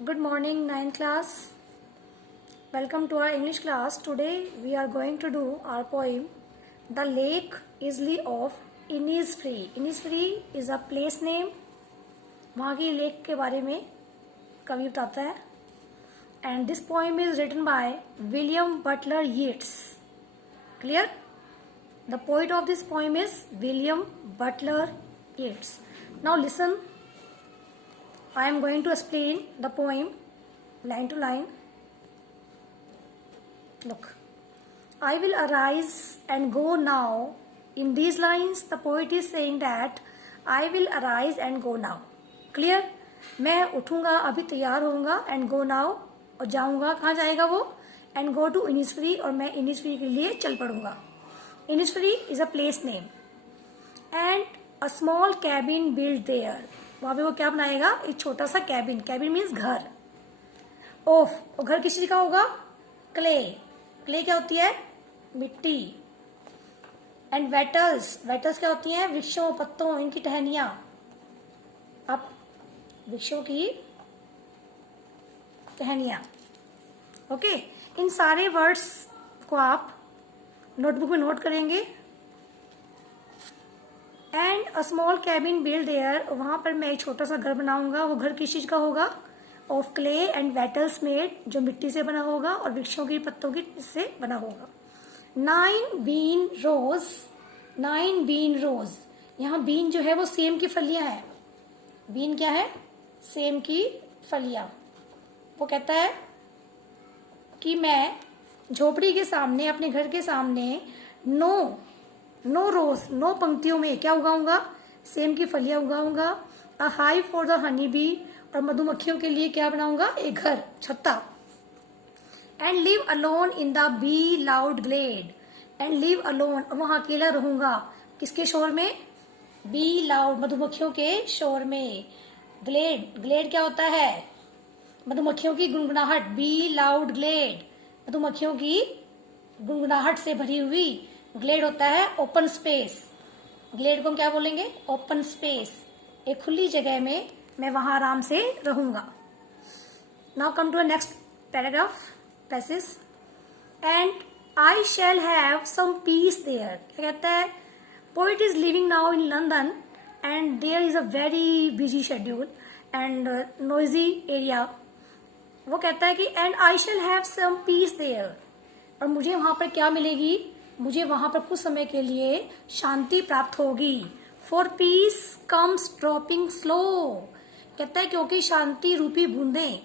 Good morning, ninth class. Welcome to our English class. Today we are going to do our poem The Lake Isle of Innisfree. Innisfree is a place name. वहाँ की lake के बारे में कवि बताता है. And this poem is written by William Butler Yeats. Clear? The poet of this poem is William Butler Yeats. Now listen. I am going to explain the poem line to line. Look. I will arise and go now. In these lines, the poet is saying that I will arise and go now. Clear? मैं उठूंगा, अभी तैयार होऊंगा and go now और जाऊंगा. कहाँ जाएगा वो? And go to Innisfree और मैं Innisfree के लिए चल पड़ूंगा. Innisfree is a place name. And a small cabin built there. वहां पे वो क्या बनाएगा? एक छोटा सा कैबिन. कैबिन मीन्स घर. ऑफ, और घर किस चीज का होगा? क्ले. क्ले क्या होती है? मिट्टी. एंड वेटल्स. वेटल्स क्या होती हैं? वृक्षों, पत्तों, इनकी टहनियां. अब वृक्षों की टहनियां. ओके. इन सारे वर्ड्स को आप नोटबुक में नोट करेंगे. And a small cabin build their. वहां पर मैं एक छोटा सा घर बनाऊंगा. वो घर किस चीज का होगा? ऑफ क्ले एंड वेटल्स मेड, जो मिट्टी से बना होगा और वृक्षों की पत्तों की से बना होगा. 9 बीन रोज. 9 बीन रोज. यहाँ बीन जो है वो सेम की फलियां है. बीन क्या है? सेम की फलियां. वो कहता है कि मैं झोपड़ी के सामने, अपने घर के सामने नो रोज, नो पंक्तियों में क्या उगाऊंगा? सेम की फलियां उगाऊंगा. A hive for the honey bee. और मधुमक्खियों के लिए क्या बनाऊंगा? एक घर, छत्ता. And live alone in the bee loud glade. And live alone, वहां अकेला रहूंगा. किसके शोर में? बी लाउड, मधुमक्खियों के शोर में. ग्लेड. ग्लेड क्या होता है? मधुमक्खियों की गुनगुनाहट. बी लाउड ग्लेड, मधुमक्खियों की गुनगुनाहट से भरी हुई. ग्लेड होता है ओपन स्पेस. ग्लेड को हम क्या बोलेंगे? Open space. एक खुली जगह में मैं वहां आराम से रहूंगा. Now come to next paragraph passage. And I shall have some peace there. क्या कहता है? Poet is living now in London and there is a very busy schedule and noisy area. वो कहता है कि and I shall have some peace there. और मुझे वहां पर क्या मिलेगी? मुझे वहां पर कुछ समय के लिए शांति प्राप्त होगी. For piece comes dropping slow. कहता है क्योंकि शांति रूपी बूंदें.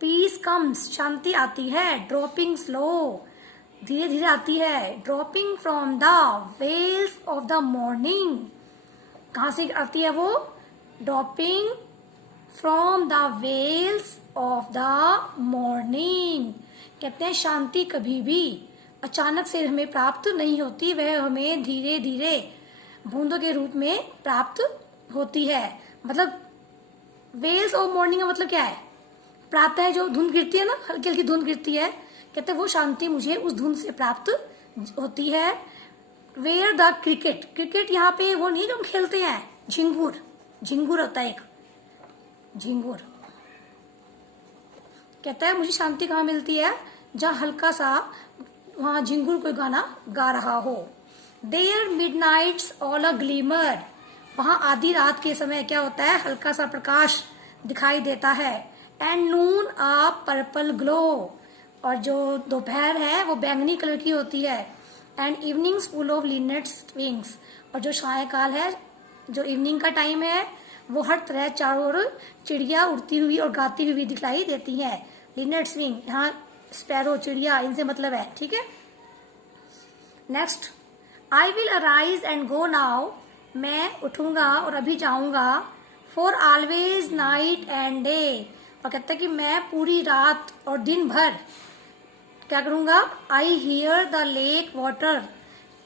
पीस कम्स, शांति आती है. ड्रॉपिंग स्लो, धीरे धीरे आती है. Dropping from the veils of the morning. कहां से आती है वो? Dropping from the veils of the morning. कहते हैं शांति कभी भी अचानक से हमें प्राप्त नहीं होती. वह हमें धीरे धीरे बूंदों के रूप में प्राप्त होती है. मतलब वेल्स ऑफ मॉर्निंग का मतलब क्या है? प्रातः जो धुंध गिरती है ना, हल्की हल्की धुंध गिरती है, कहते हैं वो शांति मुझे उस धुंध से प्राप्त होती है. Where the cricket. क्रिकेट यहाँ पे वो नहीं जो हम खेलते हैं. झिंगुर. झिंगुर होता है एक. झिंगुर. कहता है मुझे शांति कहाँ मिलती है? जहाँ हल्का सा वहां झिंगुर कोई गाना गा रहा हो. There midnight's all a glimmer. वहां आधी रात के समय क्या होता है? हल्का सा प्रकाश दिखाई देता है. And noon a purple glow. और जो दोपहर है वो बैंगनी कलर की होती है. And evenings full of linnet's wings. और जो सायकाल है, जो इवनिंग का टाइम है, वो हर तरह चारों ओर चिड़िया उड़ती हुई और गाती हुई दिखाई देती है. लिनेट्स विंग, यहाँ स्पैरो, चिड़िया, इनसे मतलब है. ठीक है. Next. I will arise and go now. मैं उठूंगा और अभी जाऊंगा. For always night and day. और कहता है कि मैं पूरी रात और दिन भर क्या करूंगा? I hear the lake water.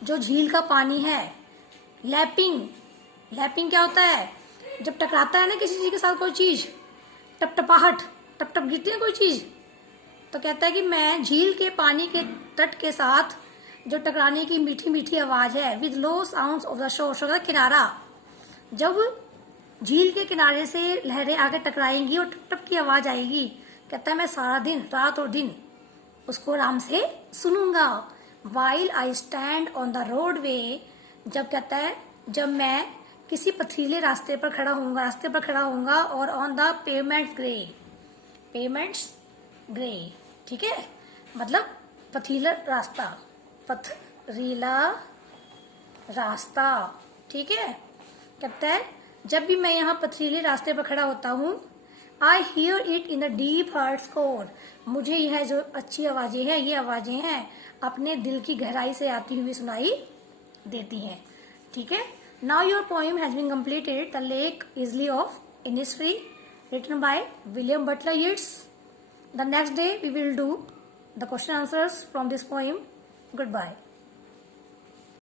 जो झील का पानी है. लैपिंग. लैपिंग क्या होता है? जब टकराता है ना किसी चीज के साथ कोई चीज, टपटपाहट, टप टप गिरती है कोई चीज, तो कहता है कि मैं झील के पानी के तट के साथ जो टकराने की मीठी मीठी आवाज है. With low sound of the shore. किनारा. जब झील के किनारे से लहरें आकर टकराएंगी और टप टप की आवाज आएगी, कहता है मैं सारा दिन, रात और दिन उसको आराम से सुनूंगा। While I stand on the roadway, जब कहता है जब मैं किसी पथरीले रास्ते पर खड़ा होऊंगा और ऑन द पेमेंट्स ग्रे, ठीक है, मतलब पथरीला रास्ता, ठीक है। कहता है जब भी मैं यहाँ पथरीले रास्ते पर खड़ा होता हूँ, I hear it in the deep heart's core, मुझे यह जो अच्छी आवाजें हैं, ये आवाजें हैं अपने दिल की गहराई से आती हुई सुनाई देती हैं, ठीक है। Now your poem has been completed, The Lake Easily of Innisfree, written by William Butler Yeats. The next day we will do the question answers from this poem. Goodbye.